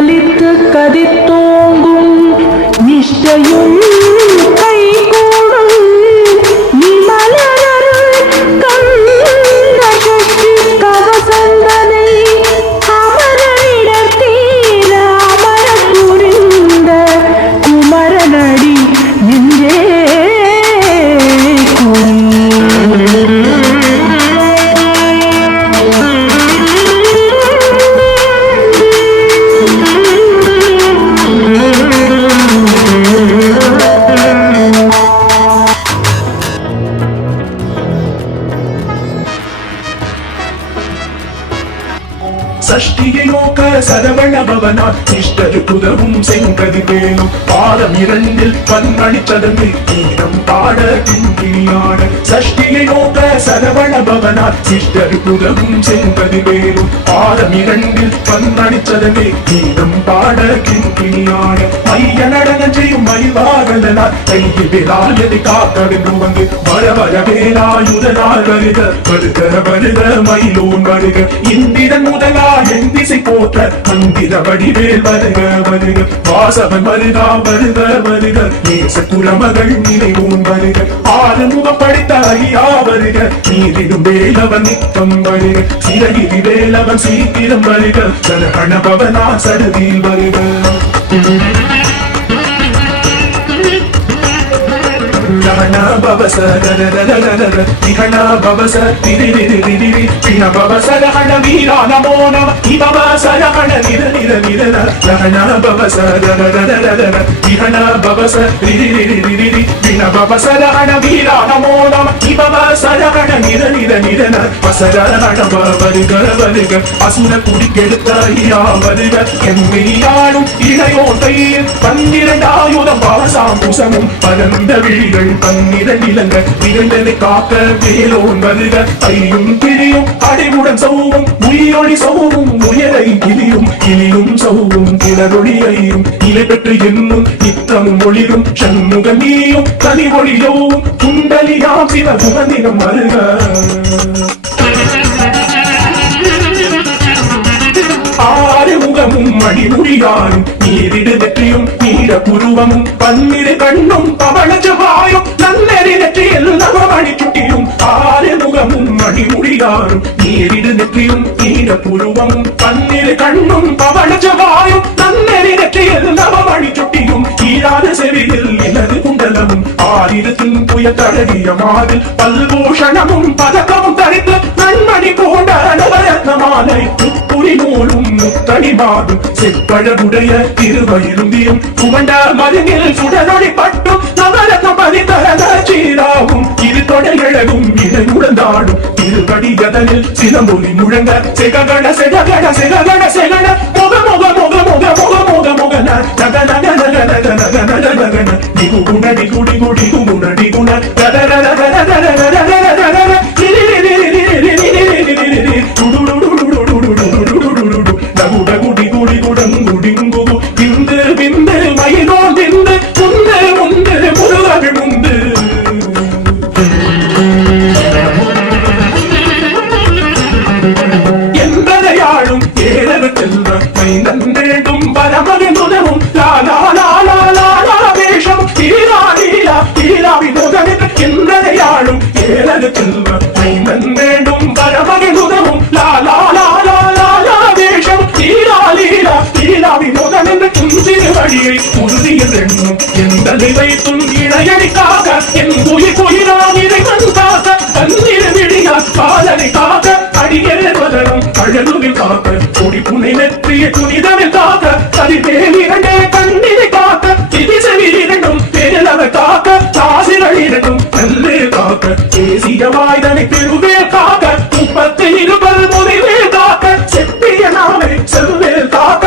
கலித்து கதித்தோங்கும் நிஷ்டையும் கைகூடும் நிமலரருள் கந்த சஷ்டி கவசந்தனை அமரனிடர் தீர அமர புரிந்த குமரனடி நின்றே சஷ்டியை நோக்க சரவண பவனார் இஷ்டரு புதவும் செங்கதி வேலும் பாதம் இரண்டில் பன்மணிச்சதங்கு கீதம் பாட கிண்கிணியாட சஷ்டியை நோக்க சரவண பவனார் இஷ்டரு புதவும் செங்கதி வேலும் பாதம் இரண்டில் பன்மணிச்சதங்கு கீதம் பாட கிண்கிணியாட மைய நடனம் செய்யும் மயில்வாகனார் கையில் விராயதை காக்கென்று வந்து வர வர வேலாயுதனால் வருக வருக வருக மயிலோன் வருக இந்திரன் முதலா என் திசை போற்ற மந்திர வடிவேல் வருக வருக வாசவன் வருகா வருக வருக நேச குலமகள் நினைவோன் வருக ஆறுமுகம் படித்த ஐயா வருக நீரிடும் வேலவன் நித்தம் வருக சிறகிரி வேலவன் சீக்கிரம் வருக சரகண பவனா சடுதியில் வருக Dana babasa dana dana dana dana babasa diri diri diri dina babasa dana veera namo nama babasa dana nira nira nira dana babasa dana dana dana dana babasa diri diri diri dina babasa dana veera namo nama babasa dana nira nira nira basara dana babariga bariga asuna kudikkedutha iya bariga emmiyaalum ilayotai பன்னிரண்டாயுதம் பாசாம் புசமும் பரந்த விழிகள் பன்னிர நிலங்க நிகழ்ந்தனை காக்க வேலோன் வருக ஐயும் கிளியும் அடைவுடன் சௌவும் உயிரொளி சௌவும் உயரை கிளியும் கிளியும் சௌவும் கிளரொளி ஐயும் நிலை பெற்று என்னும் நித்தமும் ஒளிரும் சண்முக நீயும் தனி ஒளியோவும் குண்டலியாம் சிவ குகந்திரம் வருக ஆறுமுகமும் மணிமுடியானும் நீரிடு நெற்றியும் நீர புருவமும் பன்னிரு கண்ணும் பவளஜவாயும் நன்னெறி நெற்றியில் நவமணி சுட்டியும் ஆறுமுகமும் மணிமுடியானும் நீரிடு நெற்றியும் நீர புருவமும் பன்னிரு கண்ணும் பவளஜவாயும் நன்னெறி நெற்றியில் நவமணி சுட்டியும் ஈராத செவியில் எனது குண்டலமும் ஆரிடத்தின் புய தழகிய மாதில் பல்பூஷணமும் பதக்கமும் தரித்து நன்மணி போன்ற நவரத்னமாலை புரிநூலும் முத்தடிமாடும் செப்பழகுடைய திருவயிருந்தியும் புகண்ட மருங்கில் சுடரொளி பட்டும் நவரத்னம் பதித்தரத சீராவும் இரு தொடையழகும் இடையுடந்தாடும் திருவடியதனில் சிலம்பொலி முழங்க செககண செககண செககண செகண முக முக முக முக முக முக முகன நக நக நக நக நக நக நகன நிகுகுண நிகுடி குடி குகுண நிகுண நக நக நக நக நக நக நக நிரி நிரி நிரி நிரி நிரி நிரி நிரி விந்து விந்து மயிலோ விந்து முந்து முந்து முருகவி முந்து என்பதையாளும் ஏழு செல்வ மைந்தன் வேண்டும் பரமகி முதவும் லாலா லாலா லாலா வேஷம் தீரா லீலா தீரா வினோதம் என்பதையாளும் ஏழு செல்வ மைந்தன் வேண்டும் பரமகி முதவும் லாலா லாலா லாலா வேஷம் தீரா லீலா தீரா வினோதம் என்று துஞ்சிரு வழியை உறுதியில் எண்ணும் எந்த நிலைத்தும் இணையடிக்காக என் உயிர் உயிராம் இறைவன் காக்க தன்னிரு விழியா காதலை காக்க அடியேறு வதரும் அழகுவில் காக்க கொடி புனை நெற்றிய துணிதவில் காக்க கதி தேவிரண்டே கண்ணினை காக்க திதி செவி இரண்டும் பேரளவை காக்க தாசிகள் இரண்டும் நல்லே காக்க தேசிய வாய்தனை பெருவேல் காக்க 32 முறைவேல் காக்க செப்பிய நாவை செவ்வேல் காக்க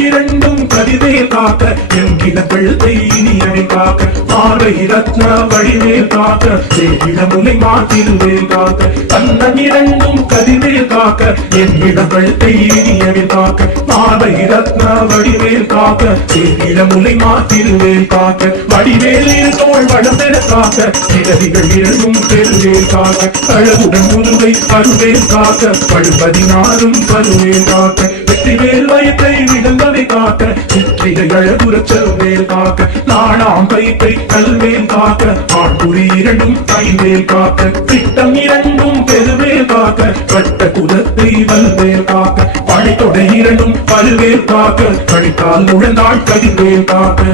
இரண்டும் கதிர்வேல் காக்க என் இளங்கழுத்தை இனியனில் காக்க பார்வை ரத்ன வழிவேல் காக்க சேவிட முனை மாத்திருவேல் காக்க கண்ணன் இரண்டும் கதிர்வேல் காக்க என் இளங்கழுத்தை இனியனில் காக்க பார்வை ரத்ன வடிவேல் காக்க சேவிட முனை மாத்திருவேல் காக்க வடிவேலில் தோல் வளர்ந்தென காக்க நிலவிகள் இரண்டும் பெருவேல் காக்க அழகுடன் முதுகை பருவேல் காக்க பழுபதினாரும் பருவேல் காக்க வெற்றிவேல் வயத்தை விழுந்தவை காக்க சிற்றிகை அழகுறச் செல்வேல் காக்க நாணாம் கயிற்றை கல்வேல் காக்க ஆண்புரி இரண்டும் கைவேல் காக்க திட்டம் இரண்டும் பெருவேல் காக்க கட்ட குலத்தை வல்வேல் காக்க படைத்தொடை இரண்டும் பல்வேல் காக்க படித்தால் நுழைந்தாள் கதிர்வேல் காக்க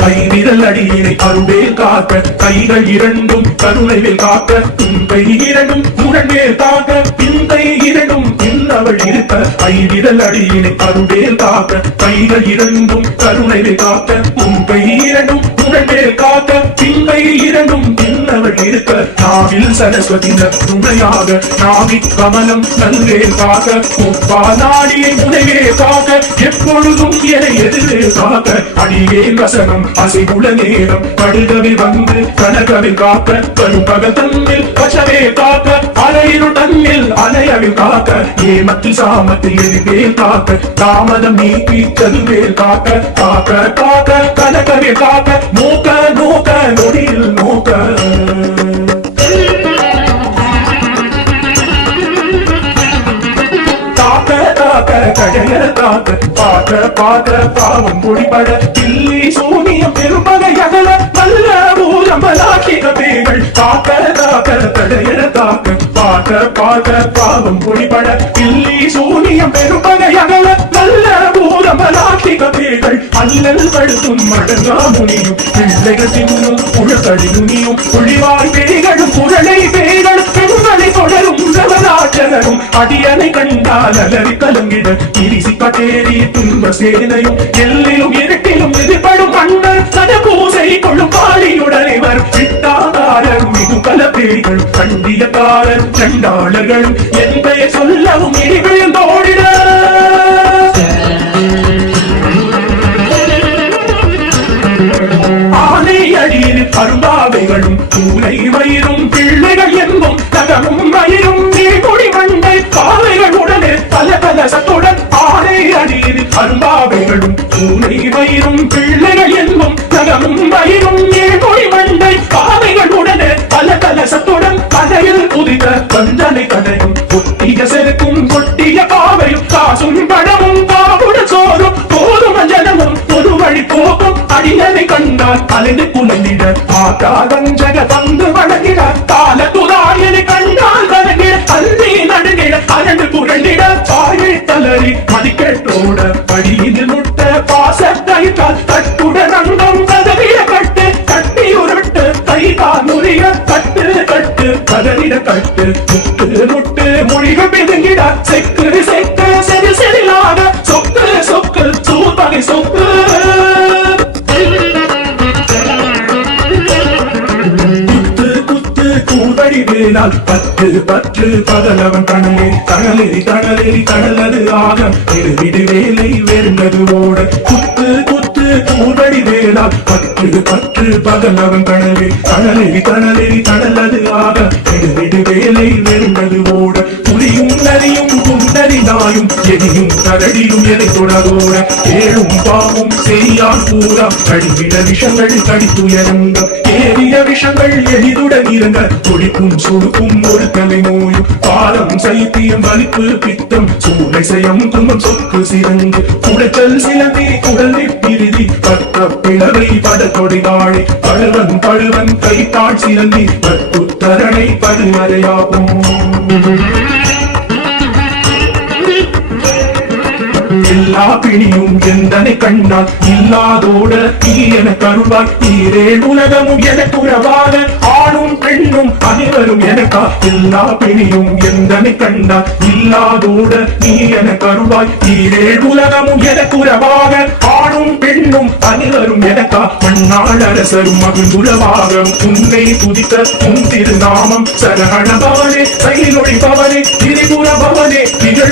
கைவிரல் அடியினை அருவேல் காக்க கைகள் இரண்டும் கருணைவேல் காக்க தும்பை இரண்டும் முரண்வேல் காக்க பிந்தை இரண்டும் பின்னவள் இருக்க கைவிரல் அடியினை அருவேல் காக்க கைகள் இரண்டும் கருணைவேல் காக்க தும்பை இரண்டும் முரண்வேல் காக்க பிந்தை இரண்டும் பின்னவள் இருக்க நாவில் சரஸ்வதி துணையாக நாவி கமலம் நல்வேல் காக்க முப்பா நாடியை முனைவே காக்க எப்பொழுதும் என எதிரே காக்க அடியே வசனம் அசைவுள்ள நேரம் கடுகவில் வந்து கனகவில் காக்க வரும் பகல் தன்னில் பச்சவே காக்க அலையிரு தன்னில் அலையவில் காக்க ஏமத்தில் சாமத்தில் எதிர்வேல் காக்க தாமதம் நீக்கி சதுவேல் காக்க காக்க காக்க கனகவில் காக்க நோக்க நோக்க நொடியில் நோக்க கடையற காக்க பார்க்க பார்க்க பாவம் பொடிபட தில்லி சூனியம் பெரும்பகை அகல நல்ல ஊரம்பலாக்கிக பேகள் காக்க காக்க கடையற காக்க பார்க்க பார்க்க பாவம் பொடிபட தில்லி சூனியம் பெரும்பகை அகல நல்ல ஊரம்பலாக்கிக பேகள் அல்லல் படுத்தும் மடங்கா முனியும் பிள்ளைகள் தின்னும் புழக்கடி நுனியும் புழிவாய் பேய்களும் புரளை பேய்களும் பெண்களை தொடரும் ரவராட்சகரும் அடியனை கண்டால் அலறி கலங்கிட இரிசி கட்டேரி துன்ப சேனையும் எல்லிலும் இருட்டிலும் எதிர்படும் மன்னர் கனபூசை கொள்ளும் பாலியுடனைவர் சிட்டாதாரர் மிகு கலப்பேய்கள் கண்டியக்காரர் சண்டாளர்கள் என்பதை சொல்லவும் இடிவில் தோடிட ஆனை அடியில் அரும்பாவைகளும் பூனை வயிறும் பிள்ளைகள் என்பும் நகமும் வயிறும் நீர்குடி மண்டை பாவைகள் உடனே பல பல சத்துடன் ஆனை அடியில் அரும்பாவைகளும் பூனை வயிறும் பிள்ளைகள் என்பும் நகமும் வயிறும் நீர்குடி மண்டை பாவைகள் உடனே பல பல சத்துடன் கதையில் புதித வஞ்சனை கதையும் கொட்டிய செருக்கும் கொட்டிய பாவையும் காசும் பணமும் பாவுட சோறும் போதும் ஜனமும் பொது வழி போக்கும் அடியனை கண்டால் அலைந்து குலைந்திட ஆட்டாதஞ்சக தந்து வணங்கிட கால துதாயனை கண்டால் வணங்கிட அந்தி நடுங்கிட அரண்டு புரண்டிட பாயை தளறி மதிக்கெட்டோட படியில் முட்ட பாச கைத்தால் தட்டுட ரங்கம் கதவிட கட்டு கட்டி உருட்டு கை கால் முறிய கட்டு கட்டு கதறிட கட்டு முட்டு முட்டு மொழிக பிதுங்கிட செக்கு செக்கு செறி செறிலாக சொக்கு சொக்கு சூப்பகை சொக்கு வேளால் பற்று பற்று பகலவன் கணலே தணலெறி தணலெறி தணலது ஆக விடு வேலை வேண்டது ஓட குத்து குத்து கூடடி வேளால் பற்று பற்று பகலவன் கணலே தணலெறி தணலெறி தணலது ஆக விடு வேலை வேண்டது ஓட புலியும் நரியும் குண்டரிதாயும் எரியும் கரடியும் எதை தொடரோட ஏழும் பாவும் செய்யான் பூரா கடிவிட விஷங்கள் கடித்துயரங்க ஏறிய விஷங்கள் எளிதுடன் இறங்க குடிக்கும் சுடுக்கும் ஒரு கலை நோயும் பாலம் சைத்தியம் வலிப்பு பித்தம் சூளை செய்யம் துன்பம் சொக்கு சிறங்கு குடைச்சல் சிலந்தி குடல் பிரிதி பத்த பிளவை படத்தொடை வாழை பழுவன் பழுவன் கைத்தாள் சிலந்தி பத்துத்தரணை பருமறையாகும் எல்லா பிணியும் எந்தனை கண்டால் இல்லாதோட நீ என கருவாய் நீரே உலகமும் எனக்கு உறவாக ஆணும் பெண்ணும் அனைவரும் எனக்கா எல்லா பிணியும் எந்தனை கண்டால் இல்லாதோட நீ என கருவாய் நீரே உலகமும் எனக்கு உறவாக ஆணும் பெண்ணும் அனைவரும் எனக்கா மண்ணாள் அரசரும் மகிழ்ந்துறவாக உன்னை துதித்த உன் திருநாமம் சரகணபானே செயலொழிபவனே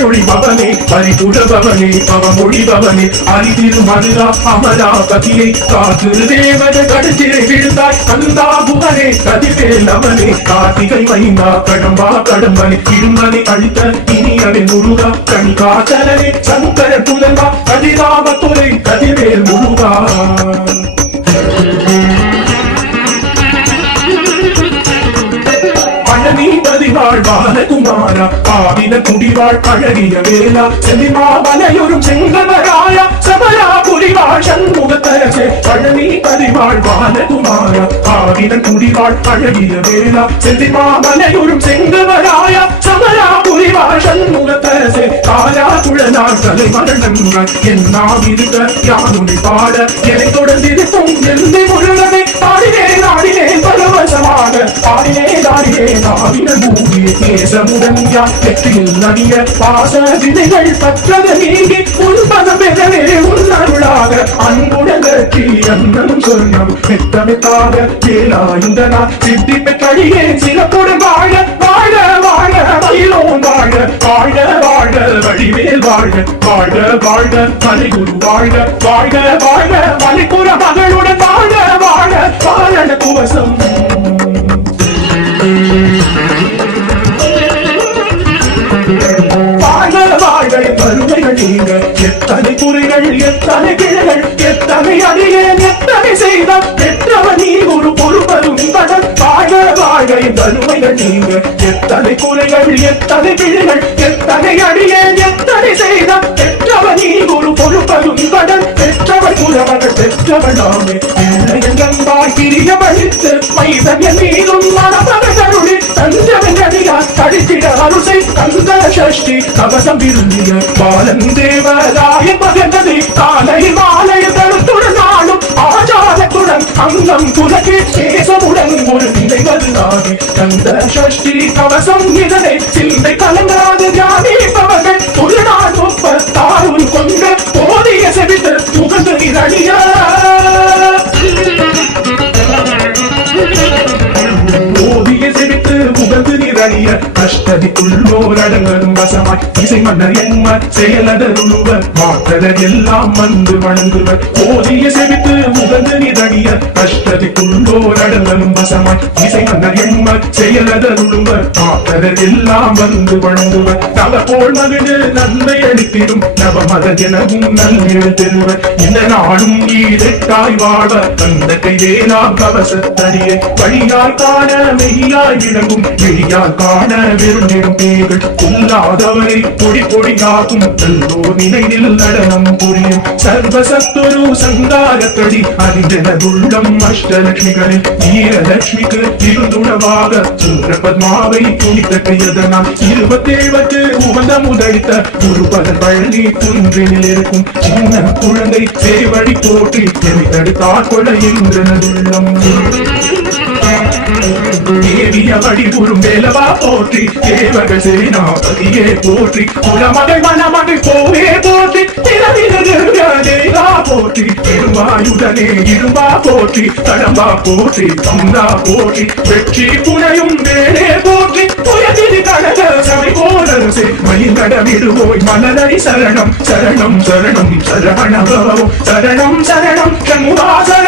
பவனே பரிபுரபவனே பவமொழிபவனே அரிதிரு மதுரா அமரா பதியை காத்திரு தேவத கடுத்திரை விழுந்தாய் கந்தா புகனே கதிவேல் அவனே கார்த்திகை மைந்தா கடம்பா கடம்பனே இருமனை அழித்த இனியவை முருகா கணிகாச்சலனே சங்கர புலன்பா கதிராமத்துறை கதிவேல் முருகா பழனிபதிவாழ் பாலகுமாரா பாவின குடிவாழ் அழகிய வேளா செல்லிமாமலையொரும் செங்கவராயா சபலா புரிவாழ் சண்முகத்தரசே பழனிபதிவாழ் பாலகுமாரா பாவின குடிவாழ் அழகிய வேளா செல்லிமாமலையொரும் செங்கவராயா சபலா புரிவாழ் சண்முகத்தரசே காலா குழலார் தலை மரணங்கள் என்னாவிருக்க யானுனை பாட எனை தொடர்ந்திருக்கும் எந்தை முழுவதை ஆடினேன் ஆடினேன் பரவசமாக ஆடினேன் ஆடினேன் ஆவின பூமியை தேசமுடன் யார் வெற்றியில் நடிய பாச விதைகள் பற்றது நீங்கி உன்பதம் பெறவே உன்னருளாக அன்புடன் கட்சி அண்ணனும் சொர்ணம் மெத்தமெத்தாக வேலாயுதனா சித்தி பெற்றடியே சிறப்புடன் வாழ வாழ வாழ மயிலோன் வாழ வாழ வாழ வழிவேல் வாழ வாழ வாழ மலைகுரு வாழ வாழ வாழ மலைக்குற மகளுடன் வாழ வாழ வாழ குவசம் வறுமைகள் நீங்க எத்தனை குறைகள் எத்தனை கிளைகள் எத்தனை அடியேன் எத்தனை செய்த பெற்றவ நீ ஒரு பொறுப்பதும் கடன் வாழ வாழ வறுமைகள் நீங்க எத்தனை குறைகள் எத்தனை கிளைகள் எத்தனை அடியேன் எத்தனை செய்த பெற்றவ நீ ஒரு பொறுப்பதும் கடன் பெற்றவள் புறவர்கள் பெற்றவளாமே கம்பாய் கிரிய வழித்து மைதன் மீதும் மனமகளுடைய தஞ்சவன் அடியார் கழித்திட அருசை கந்த சஷ்டி கவசம் விரும்பிய பாலன் தேவராய மகனதை காலை மாலை தடுத்துடன் நாளும் ஆச்சாரத்துடன் அங்கம் துலகி கேசமுடன் ஒரு நிலைவது நாகி கந்த சஷ்டி கவசம் இதனை சிந்தை கலங்காத தியானிப்பவர்கள் ஒரு நாள் ஒப்பத்தாருள் கொண்ட போதிய செவித்து புகழ்ந்து நிரடிய போதிய செவித்து புகழ்ந்து நிரடிய அஷ்டதிக்குள்ளோர் அடங்கரும் வசமாய் இசை மன்னர் என்மர் செயலதருவர் மாற்றதர் எல்லாம் வந்து வணங்குவர் போதிய செவித்து புகழ்ந்து நிரடிய அஷ்டதிக்குள்ளோர் அடங்கரும் வசமாய் இசை மன்னர் என்மர் செயலதருவர் மாற்றதர் எல்லாம் வந்து வணங்குவர் தவ போல் மகிழ்ந்து நன்மை அளித்திடும் நவமத எனவும் நல்நிழல் பெறுவர் இந்த நாளும் ஈரெட்டாய் வாழ அந்த கைவேலா கவசத்தடியை வழியாய் காண மெய்யாய் விளங்கும் வெளியால் காண விருந்திடும் பேர்கள் கொல்லாதவரை பொடி பொடியாகும் நல்லோர் நினைவில் நடனம் புரியும் சர்வசத்துரு சங்காரத்தடி அறிந்தனதுள்ளம் அஷ்டலட்சுமிகளில் வீரலட்சுமிக்கு இருந்துணவாக சூரபத்மாவை துணித்த கையதனால் 27 உகந்த முதலித்த குருபதன் பழனி குன்றினில் இருக்கும் சின்ன குழந்தை சேவடி போற்றி எனை தடுத்தாற் கொள்ள என்றனதுள்ளம் தேவிய வடிவுறும் வேலவா போற்றி தேவர்கள் சேனாபதியே போற்றி குலமகள் மணமகள் போவே போற்றி திரவிரா போற்றி இருவாயுடனே இரும்பா போற்றி தடம்பா போற்றி தந்தா போற்றி வெற்றி புனையும் வேலே போற்றி புயதிரி கழக சபை போலரசே மயிலடமிடுவோய் மலரை சரணம் சரணம் சரணம் சரவணபவோ சரணம் சரணம் சண்முகா சரணம்